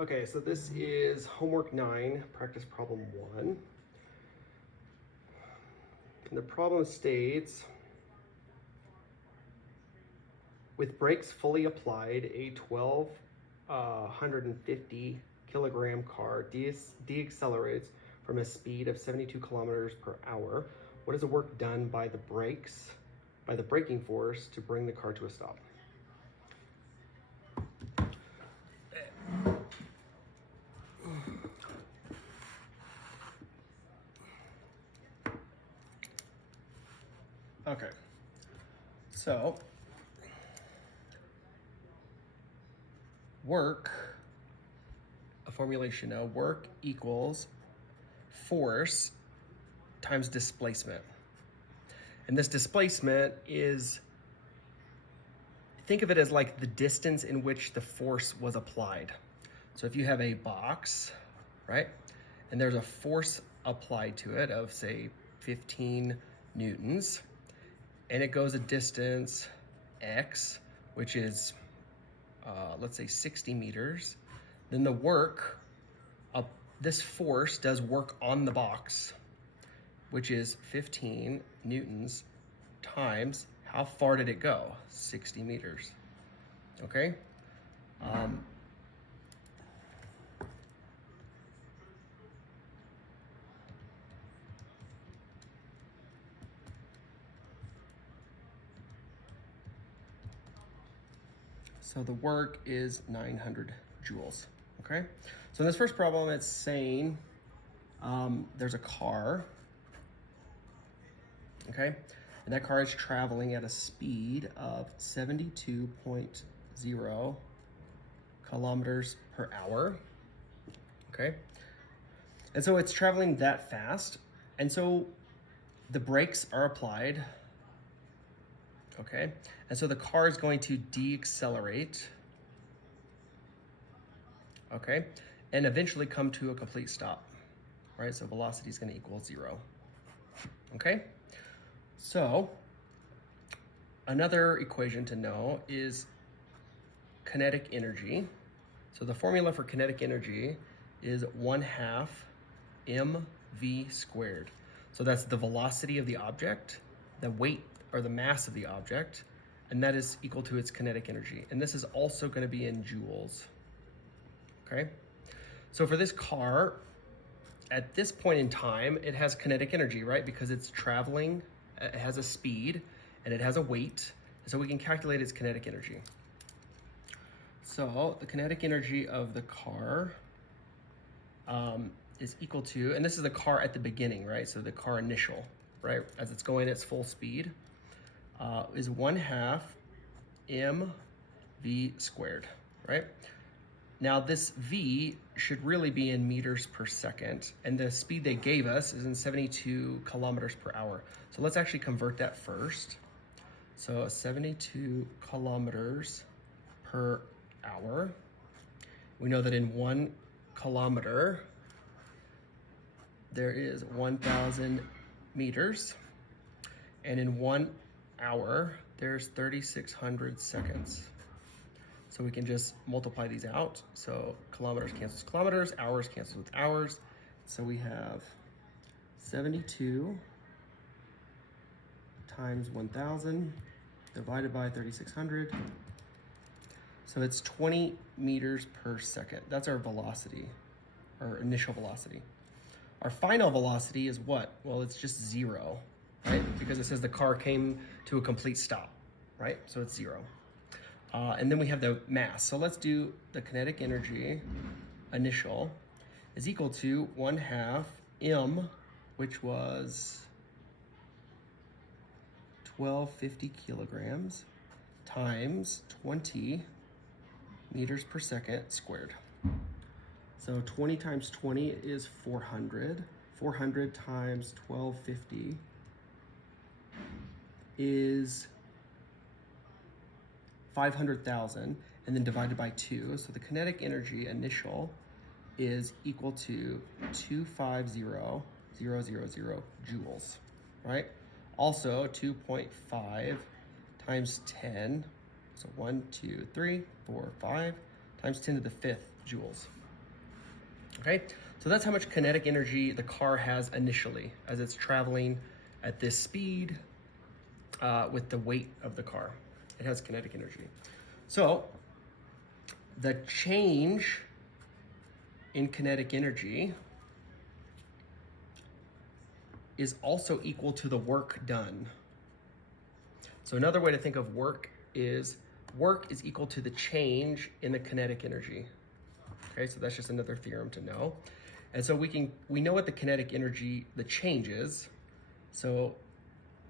Okay, so this is homework 9, practice problem 1. And the problem states, with brakes fully applied, a 1,250 kilogram car deaccelerates from a speed of 72 kilometers per hour. What is the work done by the braking force to bring the car to a stop? Okay, so work, a formulation of work equals force times displacement. And this displacement is, think of it as like the distance in which the force was applied. So if you have a box, right, and there's a force applied to it of say 15 newtons, and it goes a distance x, which is let's say 60 meters, then the work, this force does work on the box, which is 15 newtons times how far did it go? 60 meters, okay? So the work is 900 joules, okay? So in this first problem, it's saying there's a car, okay? And that car is traveling at a speed of 72.0 kilometers per hour, okay? And so it's traveling that fast. And so the brakes are applied, okay? And so the car is going to deaccelerate, okay? And eventually come to a complete stop, right? So velocity is gonna equal 0, okay? So another equation to know is kinetic energy. So the formula for kinetic energy is 1/2 mv squared. So that's the velocity of the object, the weight or the mass of the object, and that is equal to its kinetic energy. And this is also going to be in joules, okay? So for this car, at this point in time, it has kinetic energy, right? Because it's traveling, it has a speed, and it has a weight, so we can calculate its kinetic energy. So the kinetic energy of the car is equal to, and this is the car at the beginning, right? So the car initial, right? As it's going its full speed, is 1/2 mv squared, right? Now this V should really be in meters per second, and the speed they gave us is in 72 kilometers per hour. So let's actually convert that first. So 72 kilometers per hour. We know that in 1 kilometer, there is 1,000 meters, and in 1 hour, there's 3,600 seconds. So we can just multiply these out. So kilometers cancels kilometers, hours cancels with hours. So we have 72 times 1,000 divided by 3,600. So it's 20 meters per second. That's our velocity, our initial velocity. Our final velocity is what? Well, it's just 0, right? Because it says the car came to a complete stop, right? So it's 0. And then we have the mass. So let's do the kinetic energy initial is equal to 1/2 m, which was 1,250 kilograms, times 20 meters per second squared. So 20 times 20 is 400. 400 times 1,250 is 500,000, and then divided by 2. So the kinetic energy initial is equal to 250,000 joules, right? Also 2.5 times 10, so 1, 2, 3, 4, 5, times 10 to the 5th joules, Okay, so that's how much kinetic energy the car has initially as it's traveling at this speed with the weight of the car. It has kinetic energy. So the change in kinetic energy is also equal to the work done. So another way to think of work is equal to the change in the kinetic energy. Okay, so that's just another theorem to know. And so we know what the kinetic energy, the change is. So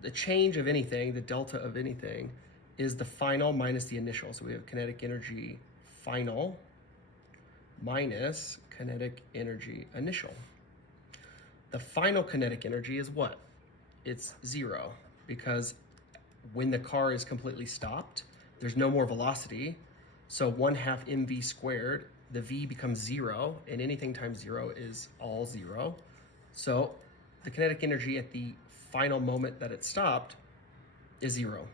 the change of anything, the delta of anything, is the final minus the initial. So we have kinetic energy final minus kinetic energy initial. The final kinetic energy is what? It's 0, because when the car is completely stopped, there's no more velocity. So 1/2 mv squared, the v becomes 0, and anything times 0 is all 0. So the kinetic energy at the final moment that it stopped is 0.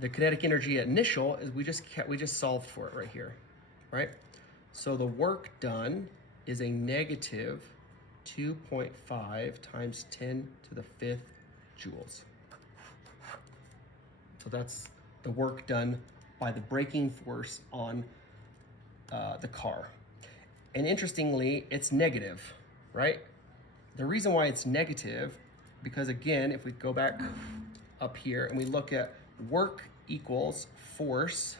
The kinetic energy at initial is we just solved for it right here, right? So the work done is a negative 2.5 times 10 to the 5th joules. So that's the work done by the braking force on the car. And interestingly, it's negative, right? The reason why it's negative, because again, if we go back up here and we look at work equals force